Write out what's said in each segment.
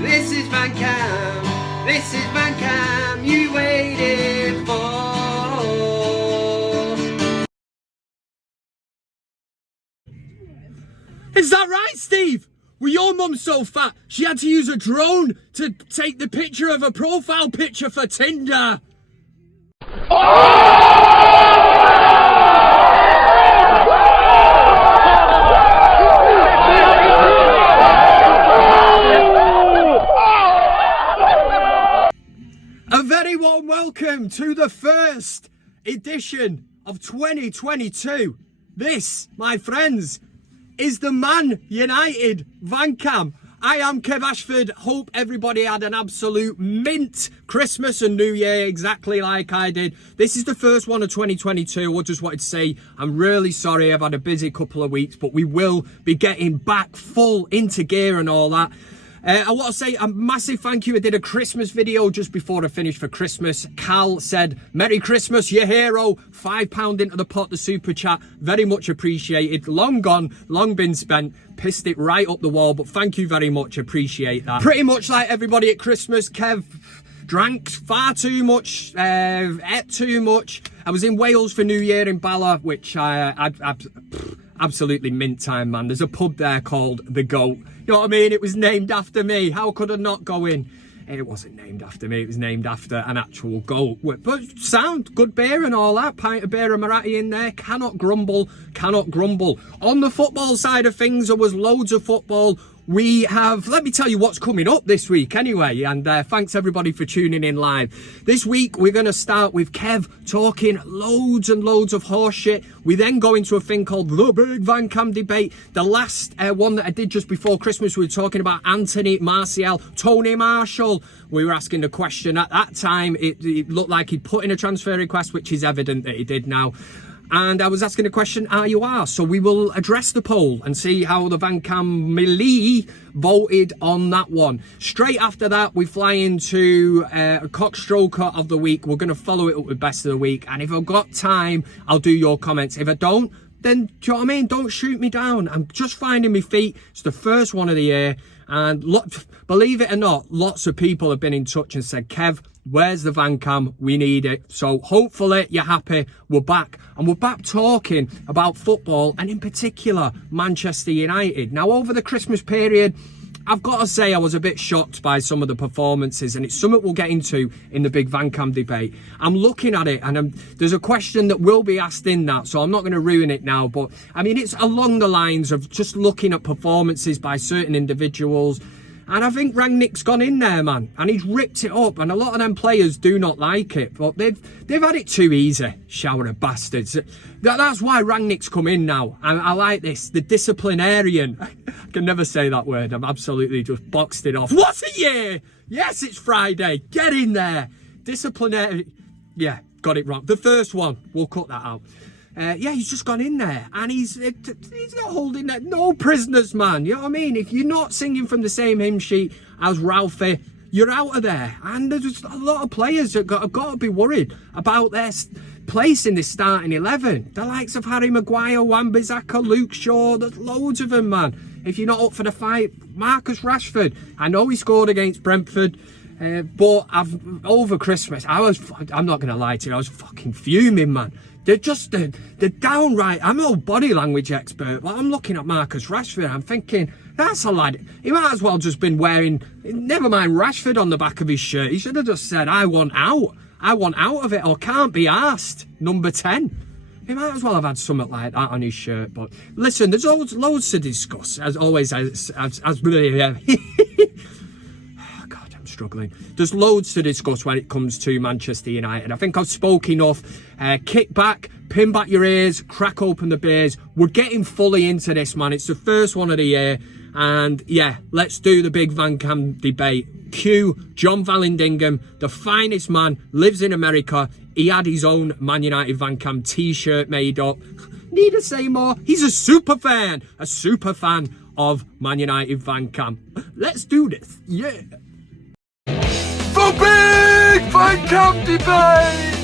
This is VanCam. This is VanCam you waited for. Is that right, Steve? Were your mum so fat she had to use a drone to take the picture of a profile picture for Tinder? A very warm welcome to the first edition of 2022. This, my friends, is the ManUtd VanCam. I am Kev Ashford. Hope everybody had an absolute mint Christmas and New Year, exactly like I did. This is the first one of 2022. I just wanted to say I'm really sorry I've had a busy couple of weeks, but we will be getting back full into gear and all that. I want to say a massive thank you. I did a Christmas video just before I finished for Christmas. Cal said, "Merry Christmas, your hero." £5 into the pot, the super chat. Very much appreciated. Long gone, long been spent. Pissed it right up the wall, but thank you very much. Appreciate that. Pretty much like everybody at Christmas, Kev drank far too much, ate too much. I was in Wales for New Year in Bala, which I absolutely mint time, man. There's a pub there called The Goat. You know what I mean? It was named after me. How could I not go in? It wasn't named after me. It was named after an actual goat. But sound, good beer and all that. Pint of beer and Marathi in there. Cannot grumble, cannot grumble. On the football side of things, there was loads of football. We have, let me tell you what's coming up this week anyway, and thanks everybody for tuning in live. This week we're going to start with Kev talking loads and loads of horse shit. We then go into a thing called the BIG VanCam Debate. The last one that I did just before Christmas, we were talking about Anthony Martial, Tony Marshall. We were asking the question at that time, it looked like he'd put in a transfer request, which is evident that he did now. And I was asking a question, are you are? So we will address the poll and see how the VanCam Melee voted on that one. Straight after that, we fly into a CockStroker of the week. We're going to follow it up with best of the week. And if I've got time, I'll do your comments. If I don't, then, do you know what I mean? Don't shoot me down. I'm just finding my feet. It's the first one of the year. And believe it or not, lots of people have been in touch and said, Kev, where's the VanCam? We need it. So hopefully you're happy. We're back. And we're back talking about football and in particular Manchester United. Now over the Christmas period, I've got to say I was a bit shocked by some of the performances, and it's something we'll get into in the BIG VanCam Debate. I'm looking at it and there's a question that will be asked in that, so I'm not going to ruin it now, but I mean it's along the lines of just looking at performances by certain individuals. And I think Rangnick's gone in there, man, and he's ripped it up. And a lot of them players do not like it, but they've had it too easy, shower of bastards. That's why Rangnick's come in now. And I like this, the disciplinarian. I can never say that word. I've absolutely just boxed it off. What a year! Yes, it's Friday. Get in there. Disciplinary. Yeah, got it wrong. The first one, we'll cut that out. Yeah, he's just gone in there and he's not holding that. No prisoners, man. You know what I mean? If you're not singing from the same hymn sheet as Ralphie, you're out of there. And there's a lot of players that have got to be worried about their place in this starting 11. The likes of Harry Maguire, Wan-Bissaka, Luke Shaw, there's loads of them, man. If you're not up for the fight, Marcus Rashford. I know he scored against Brentford. But over Christmas, I'm not going to lie to you, I was fucking fuming, man. They're downright, I'm no body language expert, but I'm looking at Marcus Rashford, I'm thinking, that's a lad, he might as well just been wearing, never mind Rashford on the back of his shirt, he should have just said, I want out of it, or can't be arsed, number 10. He might as well have had something like that on his shirt, but listen, there's loads to discuss, as always, struggling. There's loads to discuss when it comes to Manchester United. I think I've spoke enough. Kick back, pin back your ears, crack open the beers. We're getting fully into this, man. It's the first one of the year. And yeah, let's do the BIG VanCam Debate. Cue John Vallandigham, the finest man, lives in America. He had his own ManUtd VanCam T-shirt made up. Need to say more? He's a super fan of ManUtd VanCam. Let's do this. Yeah. The BIG VanCam Debate!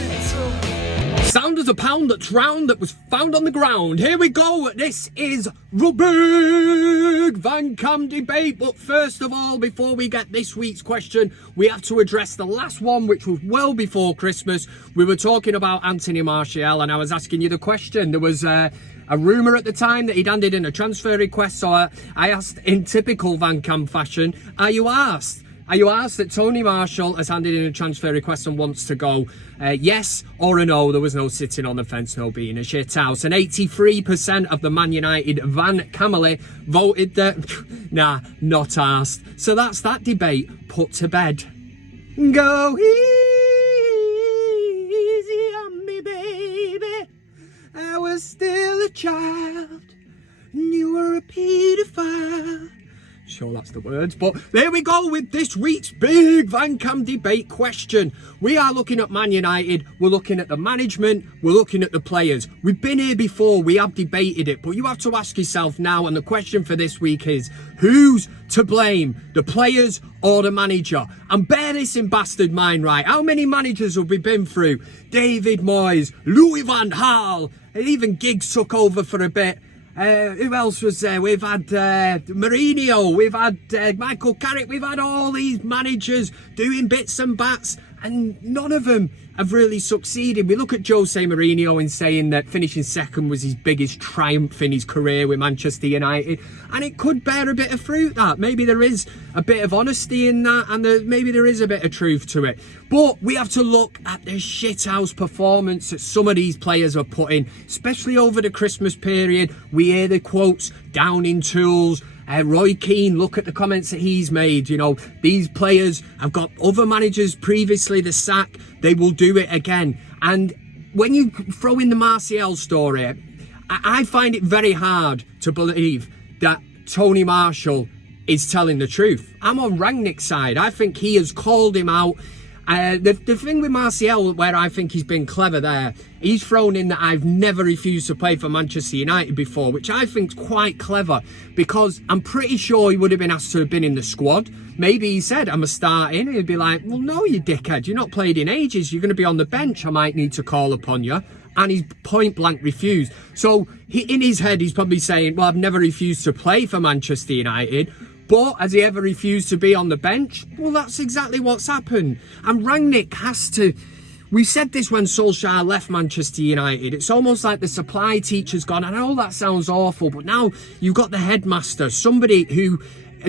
sound as a pound that's round that was found on the ground. Here we go. This is the BIG VanCam Debate. But first of all, before we get this week's question, we have to address the last one, which was well before Christmas. We were talking about Anthony Martial, and I was asking you the question. There was a rumour at the time that he'd handed in a transfer request, so I asked in typical VanCam fashion, are you arsed? Are you asked that Tony Marshall has handed in a transfer request and wants to go? Yes or a no? There was no sitting on the fence, no being a shit house. And 83% of the ManUtd VanCamily voted that, nah, not asked. So that's that debate put to bed. Go easy on me, baby. I was still a child, and you were a paedophile. Sure, that's the words, but there we go with this week's BIG VanCam Debate question. We are looking at Man United, we're looking at the management, we're looking at the players. We've been here before, we have debated it, but you have to ask yourself now, and the question for this week is, who's to blame, the players or the manager? And bear this in bastard mind, right? How many managers have we been through? David Moyes, Louis van Gaal, and even Giggs took over for a bit. Who else was there? We've had Mourinho, we've had Michael Carrick, we've had all these managers doing bits and bats, and none of them have really succeeded. We look at Jose Mourinho and saying that finishing second was his biggest triumph in his career with Manchester United, and it could bear a bit of fruit, that. Maybe there is a bit of honesty in that, and maybe there is a bit of truth to it. But we have to look at the shithouse performance that some of these players are putting, especially over the Christmas period. We hear the quotes, down in tools. Roy Keane, look at the comments that he's made. You know, these players have got other managers previously the sack. They will do it again. And when you throw in the Martial story, I find it very hard to believe that Tony Marshall is telling the truth. I'm on Rangnick's side. I think he has called him out. The thing with Martial, where I think he's been clever there, he's thrown in that I've never refused to play for Manchester United before, which I think is quite clever, because I'm pretty sure he would have been asked to have been in the squad. Maybe he said, I'm a starting. He'd be like, well, no, you dickhead, you're not played in ages, you're going to be on the bench, I might need to call upon you. And he's point blank refused. So in his head, he's probably saying, well, I've never refused to play for Manchester United. But has he ever refused to be on the bench? Well, that's exactly what's happened. And Rangnick has to... We said this when Solskjaer left Manchester United. It's almost like the supply teacher's gone. I know that sounds awful, but now you've got the headmaster, somebody who,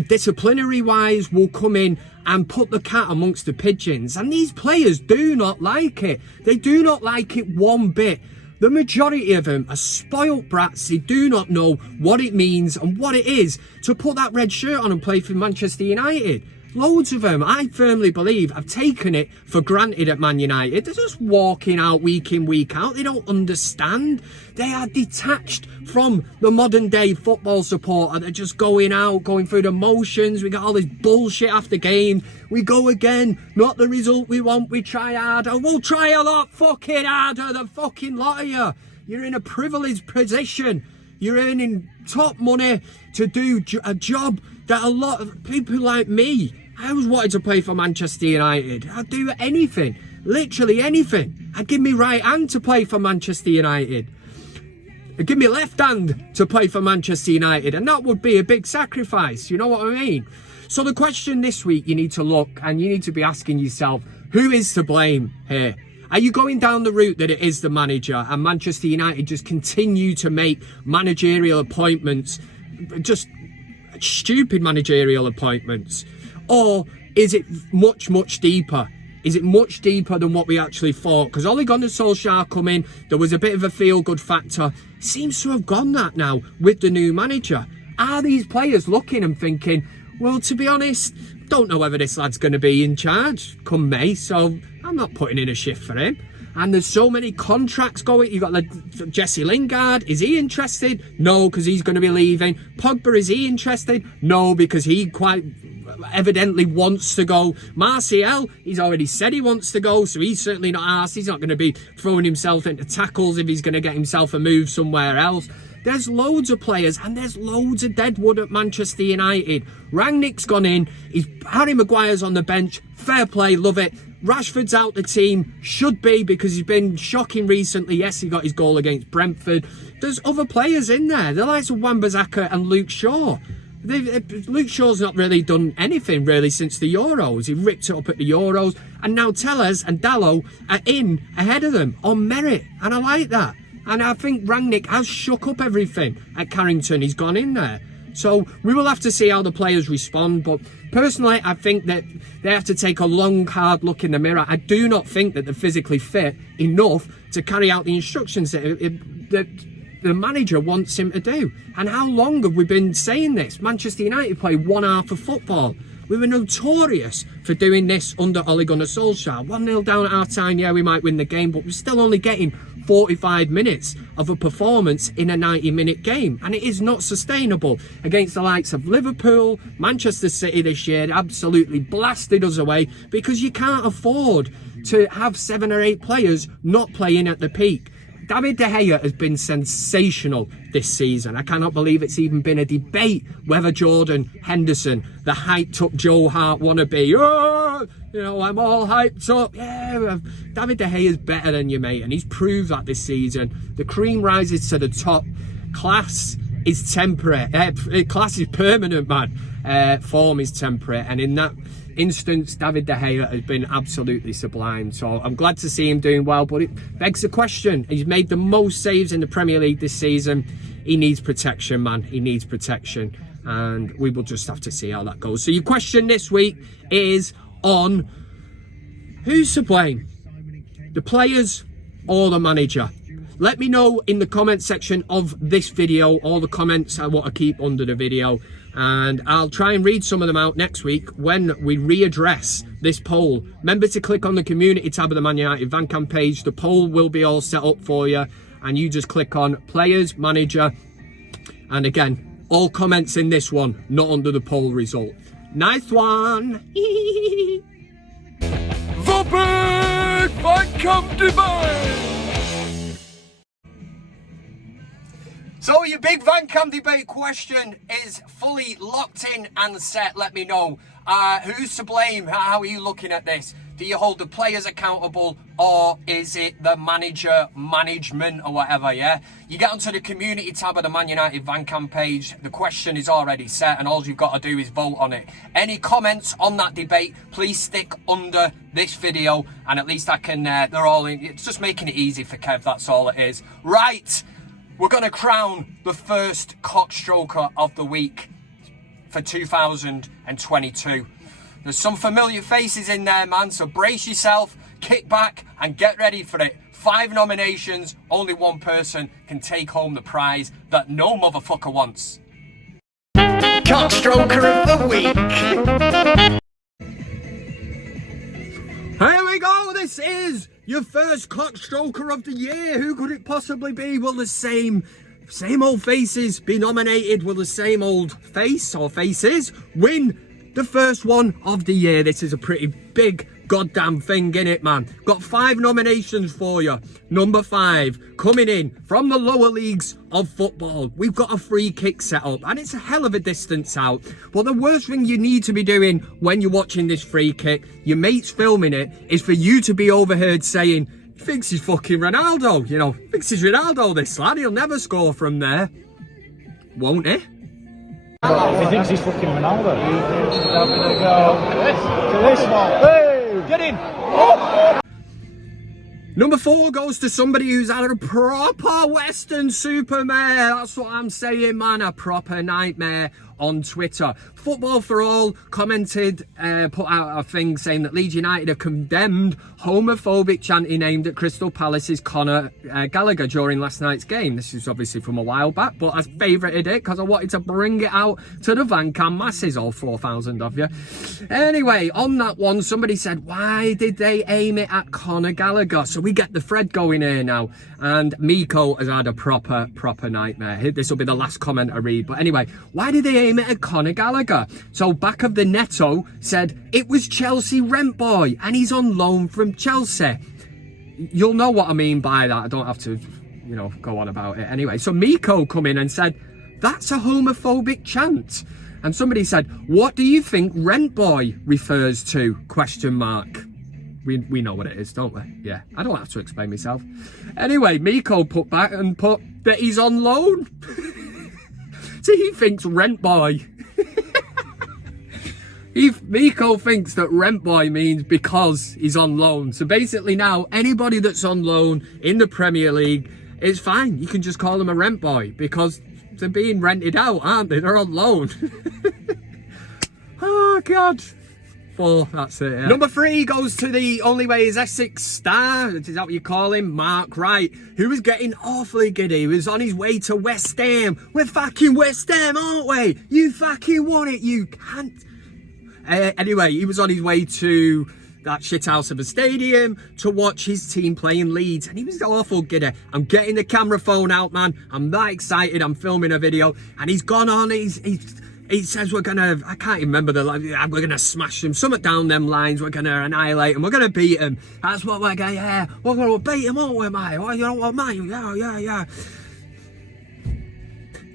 disciplinary-wise, will come in and put the cat amongst the pigeons. And these players do not like it. They do not like it one bit. The majority of them are spoilt brats. They do not know what it means and what it is to put that red shirt on and play for Manchester United. Loads of them, I firmly believe, have taken it for granted at Man United. They're just walking out week in, week out. They don't understand. They are detached from the modern day football supporter. They're just going out, going through the motions. We got all this bullshit after game. We go again. Not the result we want. We try harder. We'll try a lot fucking harder. The fucking lot of you. You're in a privileged position. You're earning top money to do a job that a lot of people like me, I always wanted to play for Manchester United. I'd do anything, literally anything. I'd give me right hand to play for Manchester United. I'd give me left hand to play for Manchester United, and that would be a big sacrifice, you know what I mean? So the question this week, you need to look and you need to be asking yourself, who is to blame here? Are you going down the route that it is the manager and Manchester United just continue to make managerial appointments, just stupid managerial appointments? Or is it much, much deeper? Is it much deeper than what we actually thought? Because Ole Gunnar Solskjaer come in, there was a bit of a feel-good factor. Seems to have gone that now with the new manager. Are these players looking and thinking, well, to be honest, don't know whether this lad's going to be in charge come May, so I'm not putting in a shift for him. And there's so many contracts going. You've got Jesse Lingard. Is he interested? No, because he's going to be leaving. Pogba, is he interested? No, because he quite evidently wants to go. Martial, he's already said he wants to go, so he's certainly not asked. He's not going to be throwing himself into tackles if he's going to get himself a move somewhere else. There's loads of players and there's loads of deadwood at Manchester United. Rangnick's gone in. Harry Maguire's on the bench. Fair play, love it. Rashford's out the team, should be, because he's been shocking recently. Yes, he got his goal against Brentford. There's other players in there, the likes of Wan-Bissaka and Luke Shaw. Luke Shaw's not really done anything really since the Euros. He ripped it up at the Euros, and now Tellers and Dalot are in ahead of them on merit, and I like that. And I think Rangnick has shook up everything at Carrington. He's gone in there. So we will have to see how the players respond. But personally, I think that they have to take a long, hard look in the mirror. I do not think that they're physically fit enough to carry out the instructions that the manager wants him to do. And how long have we been saying this? Manchester United play one half of football. We were notorious for doing this under Ole Gunnar Solskjaer. 1-0 down at half time, yeah, we might win the game, but we're still only getting 45 minutes of a performance in a 90-minute game. And it is not sustainable against the likes of Liverpool, Manchester City this year. Absolutely blasted us away, because you can't afford to have 7 or 8 players not playing at the peak. David De Gea has been sensational this season. I cannot believe it's even been a debate whether Jordan Henderson, the hyped up Joe Hart wannabe, oh, you know, I'm all hyped up. Yeah, David De Gea is better than you, mate, and he's proved that this season. The cream rises to the top. Class is temporary. Class is permanent, man. Form is temporary, and in that instance, David De Gea has been absolutely sublime. So I'm glad to see him doing well, but it begs the question. He's made the most saves in the Premier League this season. He needs protection, man. He needs protection, and we will just have to see how that goes. So your question this week is on who's to blame, the players or the manager? Let me know in the comment section of this video. All the comments I want to keep under the video, and I'll try and read some of them out next week when we readdress this poll. Remember to click on the community tab of the ManUtd VanCam page. The poll will be all set up for you, and you just click on players, manager, and again, all comments in this one, not under the poll result. Nice one. The BIG VanCam Debate. So your big VanCam debate question is fully locked in and set. Let me know. Who's to blame? How are you looking at this? Do you hold the players accountable, or is it the manager, management, or whatever, yeah? You get onto the community tab of the ManUtd VanCam page. The question is already set, and all you've got to do is vote on it. Any comments on that debate, please stick under this video, and at least I can, they're all in. It's just making it easy for Kev, that's all it is. Right. We're going to crown the first CockStroker of the week for 2022. There's some familiar faces in there, man, so brace yourself, kick back and get ready for it. 5 nominations, only one person can take home the prize that no motherfucker wants. CockStroker of the week. Here we go, this is your first CockStroker of the year. Who could it possibly be? Will the same old faces be nominated? Will the same old face or faces win the first one of the year? This is a pretty big goddamn thing, innit, man? Got 5 nominations for you. Number 5, coming in from the lower leagues of football. We've got a free kick set up, and it's a hell of a distance out. But the worst thing you need to be doing when you're watching this free kick, your mate's filming it, is for you to be overheard saying, he thinks he's fucking Ronaldo. You know, thinks he's Ronaldo, this lad. He'll never score from there. Won't he? He thinks he's fucking Ronaldo. He's having a go. To this one. Hey! Get in! Oh! Number 4 goes to somebody who's had a proper Western supermare. That's what I'm saying, man. A proper nightmare on Twitter. Football for All commented, put out a thing saying that Leeds United have condemned homophobic chanting aimed at Crystal Palace's Conor Gallagher during last night's game. This is obviously from a while back, but I favourited it because I wanted to bring it out to the VanCam masses, all 4,000 of you. Anyway, on that one, somebody said, why did they aim it at Conor Gallagher? So we get the thread going here now, and Miko has had a proper nightmare. This will be the last comment I read, but anyway, why did they aim it at Conor Gallagher? So back of the netto said it was Chelsea rent boy and he's on loan from Chelsea. You'll know what I mean by that. I don't have to, you know, go on about it. Anyway, so Miko come in and said, that's a homophobic chant. And somebody said, what do you think rent boy refers to? Question mark. We know what it is, don't we? Yeah, I don't have to explain myself. Anyway, Miko put back and put that he's on loan. See, he thinks Rent Boy. Miko thinks that Rent Boy means because he's on loan. So basically now, anybody that's on loan in the Premier League, it's fine. You can just call them a Rent Boy because they're being rented out, aren't they? They're on loan. Oh, God. 4, that's it. Yeah. Number 3 goes to the only way is Essex star, is that what you call him? Mark Wright, who was getting awfully giddy. He was on his way to West Ham. We're fucking West Ham, aren't we? You fucking won it, you can't. Anyway, he was on his way to that shithouse of a stadium to watch his team playing Leeds, and he was awful giddy. I'm getting the camera phone out, man. I'm that excited. I'm filming a video, and he's gone on. He says we're gonna, I can't remember the line, we're gonna smash them, something down them lines, we're gonna annihilate them, we're gonna beat them. That's what we're gonna, yeah, we're gonna beat them, aren't we, mate? Oh, you know what, mate? Yeah.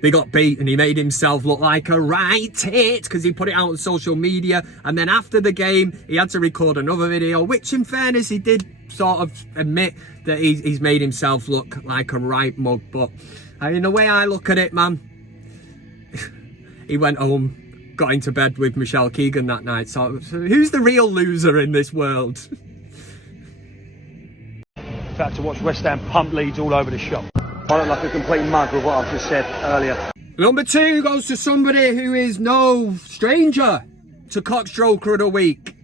They got beat and he made himself look like a right tit because he put it out on social media, and then after the game he had to record another video, which in fairness he did sort of admit that he's made himself look like a right mug. But in the way I look at it, man, he went home, got into bed with Michelle Keegan that night. So who's the real loser in this world? In fact, to watch West Ham pump Leeds all over the shop. I look like a complete mug with what I've just said earlier. Number 2 goes to somebody who is no stranger to CockStroker of the Week.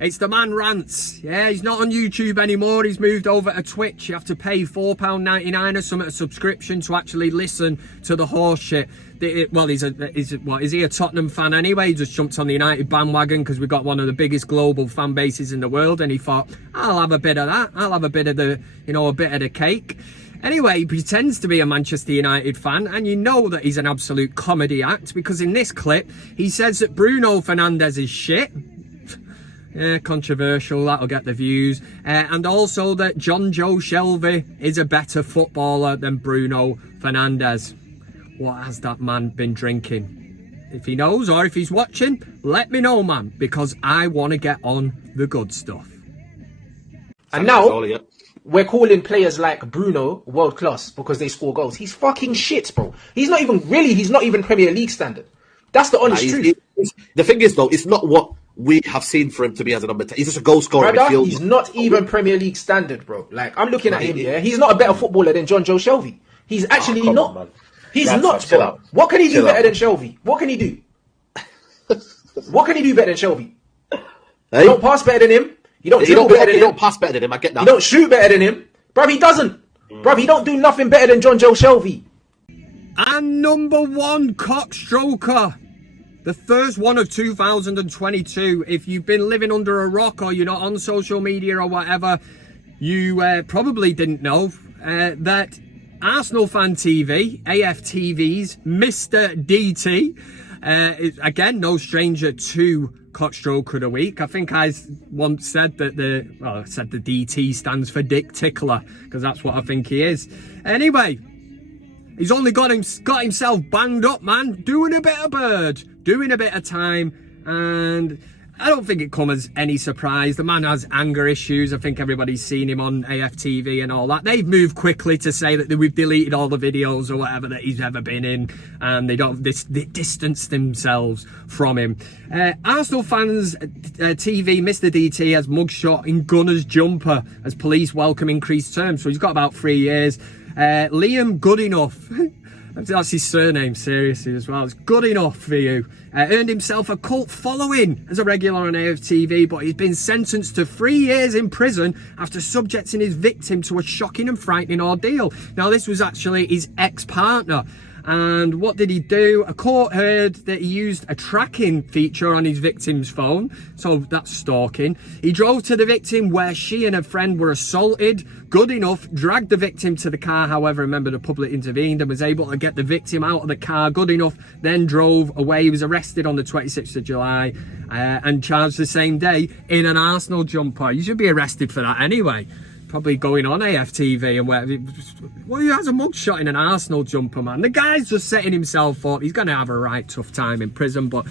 It's the man Rants. Yeah, he's not on YouTube anymore. He's moved over to Twitch. You have to pay £4.99 or something, a subscription to actually listen to the horse shit. Well, is he a Tottenham fan anyway? He just jumped on the United bandwagon because we've got one of the biggest global fan bases in the world, and he thought, I'll have a bit of that. I'll have a bit of the, a bit of the cake. Anyway, he pretends to be a Manchester United fan, and you know that he's an absolute comedy act because in this clip, he says that Bruno Fernandes is shit. Yeah, controversial, that'll get the views. And also that John Joe Shelby is a better footballer than Bruno Fernandes. What has that man been drinking? If he knows or if he's watching, let me know, man, because I want to get on the good stuff. And now, we're calling players like Bruno world class because they score goals. He's fucking shit, bro. He's not even Premier League standard. That's the honest truth. The thing is, though, it's not what we have seen for him to be as a number 10. He's just a goal scorer. Brother, he's not even Premier League standard, bro. Like, I'm looking at him, yeah. He's not a better footballer than John Joe Shelby. He's actually not. On, he's not, bro. What can he do better than Shelby? What can he do? What can he do better than Shelby? Hey? You don't pass better than him. You don't pass better than him, I get that. You don't shoot better than him. Bruv, he doesn't. Bruv, he don't do nothing better than John Joe Shelby. And number 1, CockStroker. The first one of 2022. If you've been living under a rock or you're not on social media or whatever, you probably didn't know that Arsenal Fan TV, AFTV's Mr. DT, is, again, no stranger to CockStroker of the Week. I think I once said that the DT stands for Dick Tickler, because that's what I think he is. Anyway, he's only got himself banged up, man, doing a bit of bird, doing a bit of time, and I don't think it comes as any surprise. The man has anger issues. I think everybody's seen him on AFTV and all that. They've moved quickly to say that we've deleted all the videos or whatever that he's ever been in, and they distance themselves from him. Arsenal Fans TV, Mr. DT has mugshot in Gunner's jumper as police welcome increased terms. So he's got about 3 years. Liam Goodenough. That's his surname, seriously, as well. It's good enough for you. Earned himself a cult following as a regular on AFTV, but he's been sentenced to 3 years in prison after subjecting his victim to a shocking and frightening ordeal. Now, this was actually his ex-partner. And what did he do? A court heard that he used a tracking feature on his victim's phone. So that's stalking. He drove to the victim where she and her friend were assaulted. Goodenough dragged the victim to the car. However, remember, the public intervened and was able to get the victim out of the car. Goodenough then drove away. He was arrested on the 26th of July and charged the same day in an Arsenal jumper. You should be arrested for that anyway. Probably going on AFTV and whatever. Well, he has a mugshot in an Arsenal jumper, man. The guy's just setting himself up. He's going to have a right tough time in prison, but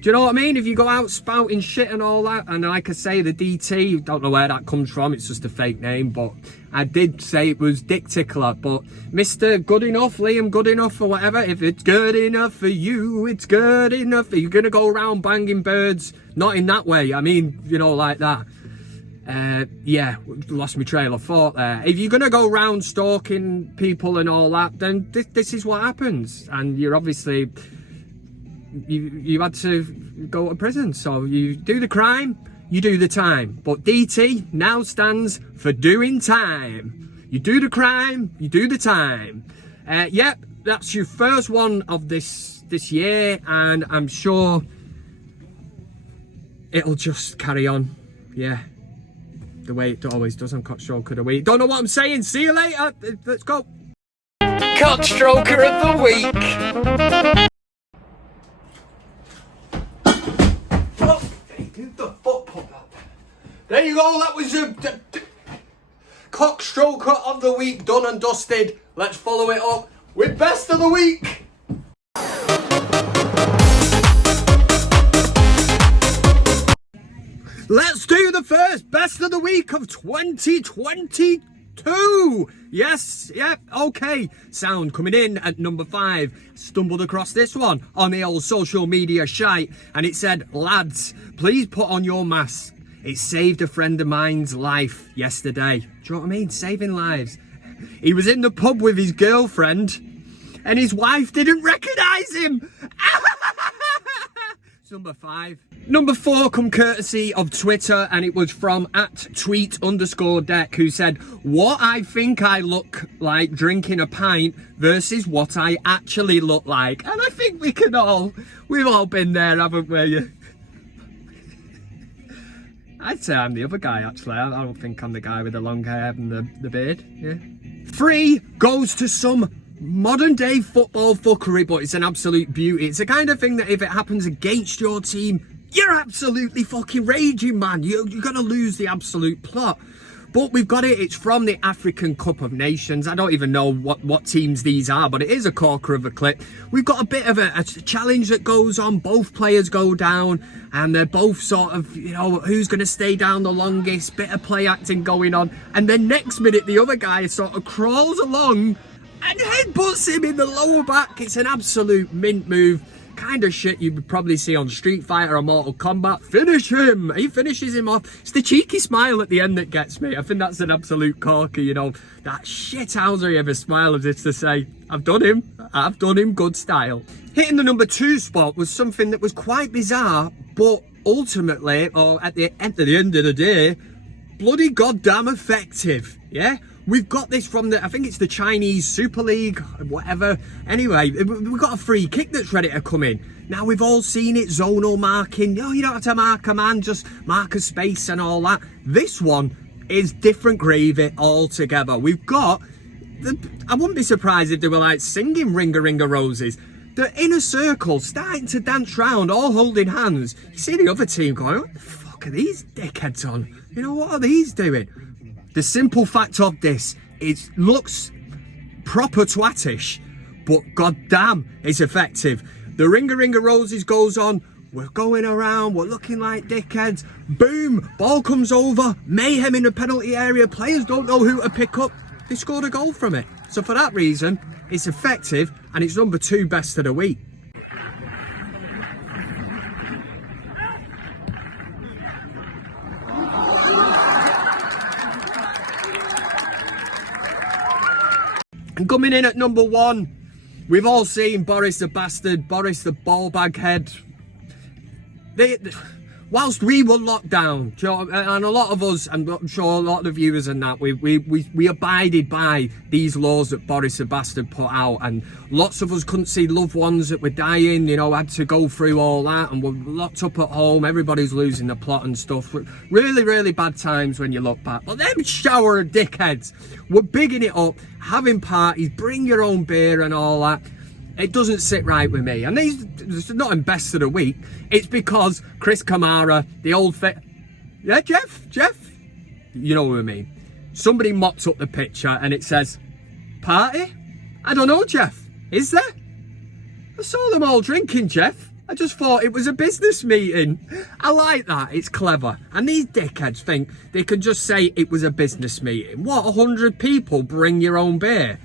Do you know what I mean? If you go out spouting shit and all that, and like I say, the DT, don't know where that comes from, it's just a fake name, but I did say it was Dick Tickler. But Mr. Good Enough, Liam Good Enough or whatever, if it's good enough for you, it's good enough. Are you going to go around banging birds? Not in that way, I mean, you know, like that. Yeah, lost my trail of thought there. If you're going to go around stalking people and all that, then this is what happens. And you're obviously... You had to go to prison, so you do the crime, you do the time. But DT now stands for doing time. You do the crime, you do the time. Yep, that's your first one of this year, and I'm sure it'll just carry on. Yeah, the way it always does on CockStroker of the Week. Don't know what I'm saying. See you later. Let's go. CockStroker of the Week. Who the fuck put that there? There you go, that was your CockStroker of the Week done and dusted. Let's follow it up with Best of the Week. Let's do the first Best of the Week of 2022. Yes, yep, okay. Sound coming in at number 5. Stumbled across this one on the old social media shite, and it said, lads, please put on your mask. It saved a friend of mine's life yesterday. Do you know what I mean? Saving lives. He was in the pub with his girlfriend, and his wife didn't recognise him. It's number 5. Number 4 come courtesy of Twitter, and it was from @tweet_deck, who said, what I think I look like drinking a pint versus what I actually look like. And I think we've all been there, haven't we? I'd say I'm the other guy, actually. I don't think I'm the guy with the long hair and the beard. Yeah. 3 goes to some modern day football fuckery, but it's an absolute beauty. It's the kind of thing that if it happens against your team, you're absolutely fucking raging, man. You're gonna lose the absolute plot. But we've got it. It's from the African Cup of Nations. I don't even know what teams these are, but it is a corker of a clip. We've got a bit of a challenge that goes on. Both players go down, and they're both sort of, you know, who's going to stay down the longest. Bit of play acting going on. And then next minute, the other guy sort of crawls along and headbutts him in the lower back. It's an absolute mint move. Kind of shit you would probably see on Street Fighter or Mortal Kombat. Finish him! He finishes him off. It's the cheeky smile at the end that gets me. I think that's an absolute corker, you know. That shithousery of a smile as if to say, I've done him, good style. Hitting the number 2 spot was something that was quite bizarre, but ultimately, or at the end of the day, bloody goddamn effective, yeah? We've got this from I think it's the Chinese Super League, whatever. Anyway, we've got a free kick that's ready to come in. Now, we've all seen it, zonal marking. No, you don't have to mark a man, just mark a space and all that. This one is different gravy altogether. We've got, I wouldn't be surprised if they were like singing Ringa Ringa Roses. They're in a circle, starting to dance round, all holding hands. You see the other team going, what the fuck are these dickheads on? You know, what are these doing? The simple fact of this, it looks proper twattish, but goddamn, it's effective. The Ringa Ringa Roses goes on, we're going around, we're looking like dickheads, boom, ball comes over, mayhem in the penalty area, players don't know who to pick up, they scored a goal from it. So for that reason, it's effective, and it's number 2 best of the week. And coming in at number 1, we've all seen Boris the Bastard, Boris the Ballbag Head. Whilst we were locked down, and a lot of us, and I'm sure a lot of the viewers and that, we abided by these laws that Boris the Bastard put out, and lots of us couldn't see loved ones that were dying, you know, had to go through all that, and were locked up at home, everybody's losing the plot and stuff. Really, really bad times when you look back. But them shower of dickheads were bigging it up, having parties, bring your own beer and all that. It doesn't sit right with me. And it's not in best of the week. It's because Chris Kamara, the old yeah, Jeff, you know what I mean. Somebody mocked up the picture and it says, party? I don't know, Jeff. Is there? I saw them all drinking, Jeff. I just thought it was a business meeting. I like that. It's clever. And these dickheads think they can just say it was a business meeting. What, 100 people bring your own beer?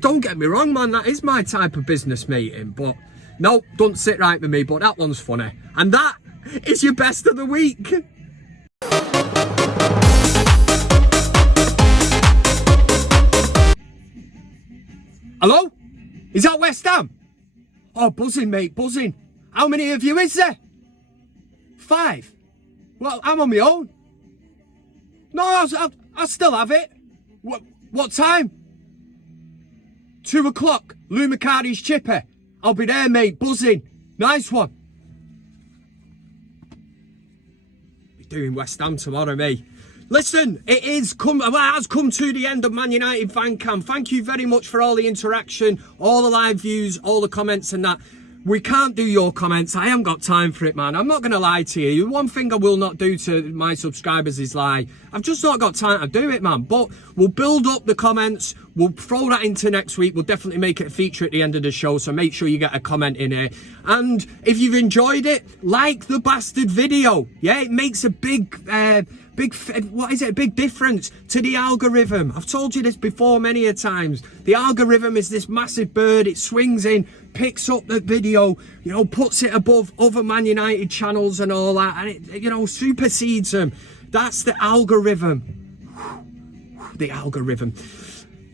Don't get me wrong, man. That is my type of business meeting. But no, don't sit right with me. But that one's funny. And that is your best of the week. Hello? Is that West Ham? Oh, buzzing, mate, buzzing. How many of you is there? 5. Well, I'm on my own. No, I'll still have it. What time? 2 o'clock. Lou McCarty's chipper. I'll be there, mate, buzzing. Nice one. Be doing West Ham tomorrow, mate. Listen, it has come to the end of ManUtd VanCam. Thank you very much for all the interaction, all the live views, all the comments and that. We can't do your comments. I haven't got time for it, man. I'm not going to lie to you. One thing I will not do to my subscribers is lie. I've just not got time to do it, man. But we'll build up the comments. We'll throw that into next week. We'll definitely make it a feature at the end of the show. So make sure you get a comment in here. And if you've enjoyed it, like the bastard video. Yeah, it makes a big difference to the algorithm. I've told you this before many a times. The algorithm is this massive bird. It swings in, picks up the video, you know, puts it above other ManUtd channels and all that, and it, you know, supersedes them. That's the algorithm. The algorithm.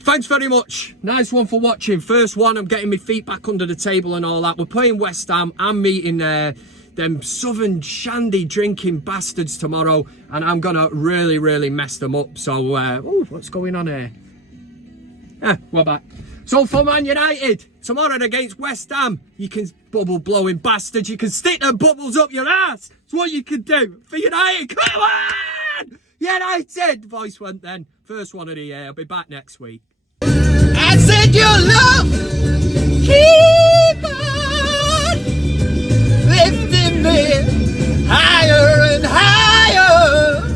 Thanks very much. Nice one for watching. First one, I'm getting my feet back under the table and all that. We're playing West Ham. I'm meeting them southern shandy drinking bastards tomorrow, and I'm gonna really mess them up. So what's going on here? We're back. So for ManUtd tomorrow against West Ham, you can bubble blowing bastards, you can stick them bubbles up your ass. It's what you can do for United. Come on, United. Voice went then. First one of the year. I'll be back next week. I said your love keep on lifting me higher and higher.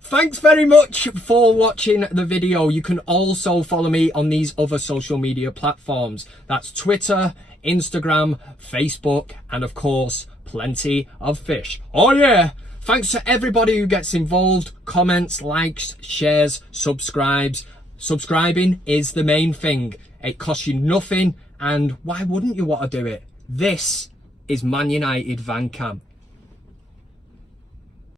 Thanks very much for watching the video. You can also follow me on these other social media platforms. That's Twitter, Instagram, Facebook, and of course, plenty of fish. Oh yeah! Thanks to everybody who gets involved, comments, likes, shares, subscribes. Subscribing is the main thing. It costs you nothing, and why wouldn't you want to do it? This is ManUtd VanCam.